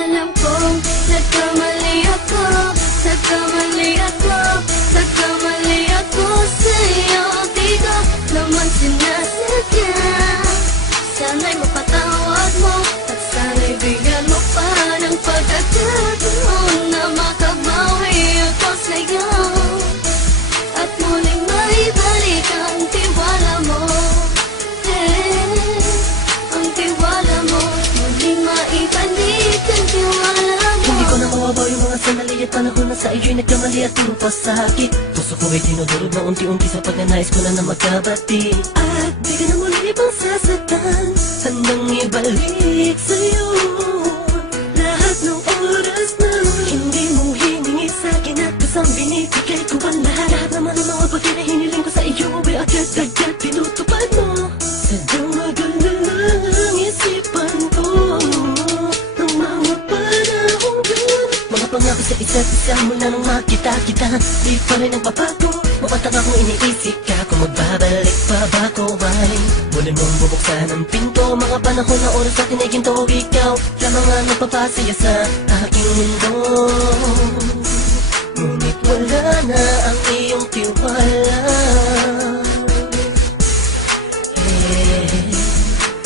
Alam kong nagkamali ako, nagkamali ako, nagkamali ako sa'yo. Di ko naman sinasadya. Sana'y mapatawad mo at sana'y bigyan mo pa ng pagkakataon na makabawi ako sa'yo at muling maibalik ang tiwala mo. Ang tiwala mo, muling maibalik ang tiwala mo. Hindi ko na mawabaw yung mga sandali at panahon na sa iyo'y nagkamali at puro pasakit. Puso ko ay tinudurog na unti-unti sa pagnanais ko na magkabati. At di ka na muli pang sasaktan, handang ibalik sa'yo lahat ng oras na hindi mo hiningi sa'kin at kusang binibigay ko ang lahat. Lahat naman ng mga bagay na hiniling ko sa iyo ay agad-agad tinutupad mo. Sadyang maganda lang isipan ko ng mga panahong yun. Mga pangako sa isa't isa mula nung makita kita, di pa rin nagbabago. Mapatang akong iniisip ka kung magbabalik pa ba ko ay muli mong bubuksan ang pinto. Mga panahon na oras na tiniginto, ikaw lamang ang nagpapasaya sa aking mundo. Ngunit wala na ang iyong tiwala.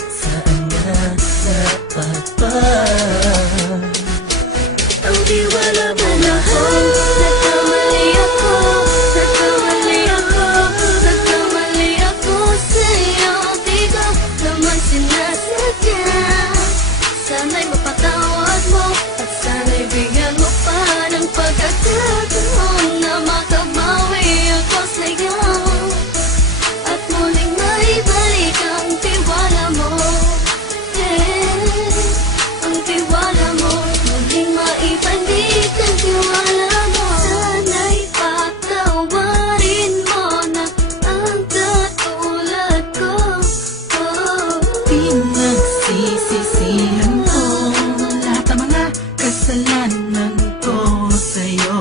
Saan na napagpag ang tiwala mo mahal? Nagkamali ako, nagkamali ako, nagkamali ako sa'yo. Di ko naman sinasadya. Sana'y mapatawad mo at sana'y bigyan mo pa ng pagkakataon na makabawi ako sa'yo at muling maibalik ang tiwala mo. Ang tiwala mo, muling maibalik ang tiwala mo. Sana'y patawarin mo na ang katulad ko. Pinagsisisihan ko lahat ng mga kasalanan ko sa'yo.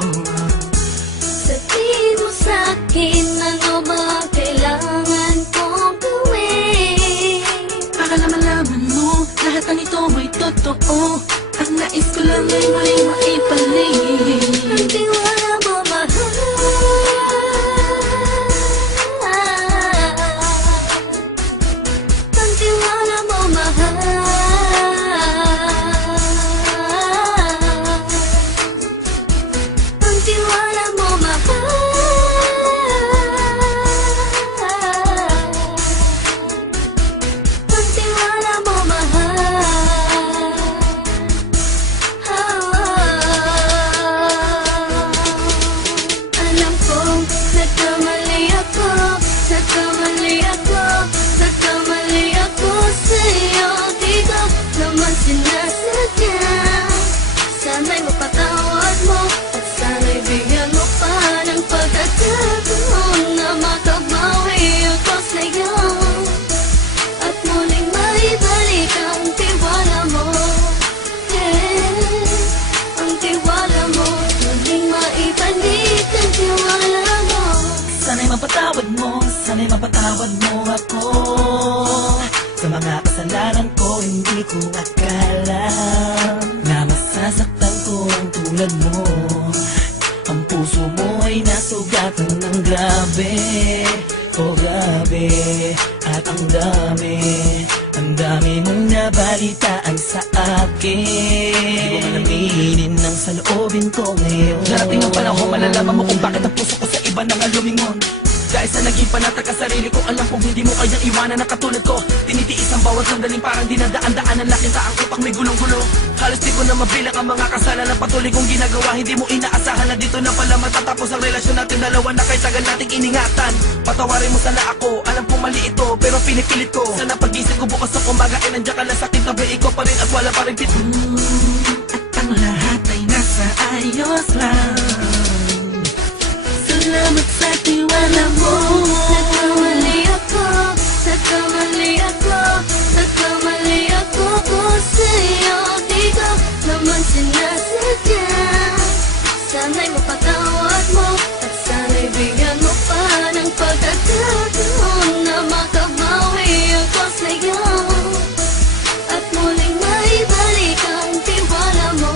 Sabihin mo sa'kin ano ba ang kailangan kong gawin. Para malaman mo lahat ng ito ay totoo. Ang nais ko lang ay muling maibalik Ang tiwala mo mahal. Ang tiwala mo mahal. Ang tiwala mo mahal. Ang tiwala mo mahal. Alam kong nagkamali ako, nagkamali ako, nagkamali ako sa'yo. Di ko naman sinasadya. Sana'y mapatawad mo at sana'y bigyan mo pa ng pagkakataon na makabawi ako sa'yo at muling maibalik ang tiwala mo. Ang tiwala mo, muling maibalik ang tiwala mo. Sana'y mapatawad mo, sana'y mapatawad mo ako sa mga kasalanan ko. Hindi ko akala na masasaktan ko ang tulad mo. Ang puso mo ay nasugatan ng grabe, oh grabe. At ang dami mong nabalitaan sa akin. Di ko man aminin ang saloobin ko ngayon. Darating ang panahon, malalaman mo kung bakit ang puso ko sa iba nang lumingon. Dahil sa naging panatag ka sarili ko, alam kong hindi mo kayang iwanan na katulad ko. Tinitiis ang bawat sandaling parang dinadaan-daanan. Nakita ang utak may gulong-gulo. Halos di ko na mabilang ang mga kasalanan patuloy kong ginagawa. Hindi mo inaasahan na dito na pala matatapos ang relasyon natin dalawa na kahit tagal nating iningatan. Patawarin mo sana ako, alam kong mali ito pero pinipilit ko. Sana pag-isip ko bukas na kumbaga ay nandiyan ka lang sa akin, tabi ikaw pa rin at wala pa rin At ang lahat ay nasa ayos lang. Salamat sa tiwala mo. Nagkamali ako, nagkamali ako, nagkamali ako sa'yo. Di ko naman sinasadya. Sana'y mapatawad mo at sana'y bigyan mo pa ng pagkakataon na makabawi ako sa'yo at muling maibalik ang tiwala mo.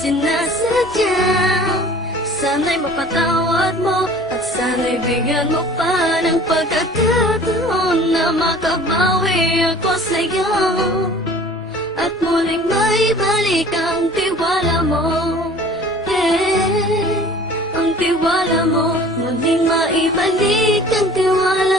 sinasadya. Sana'y mapatawad mo at sana'y bigyan mo pa ng pagkakataon na makabawi ako sa'yo at muling maibalik ang tiwala mo. Ang tiwala mo, muling maibalik ang tiwala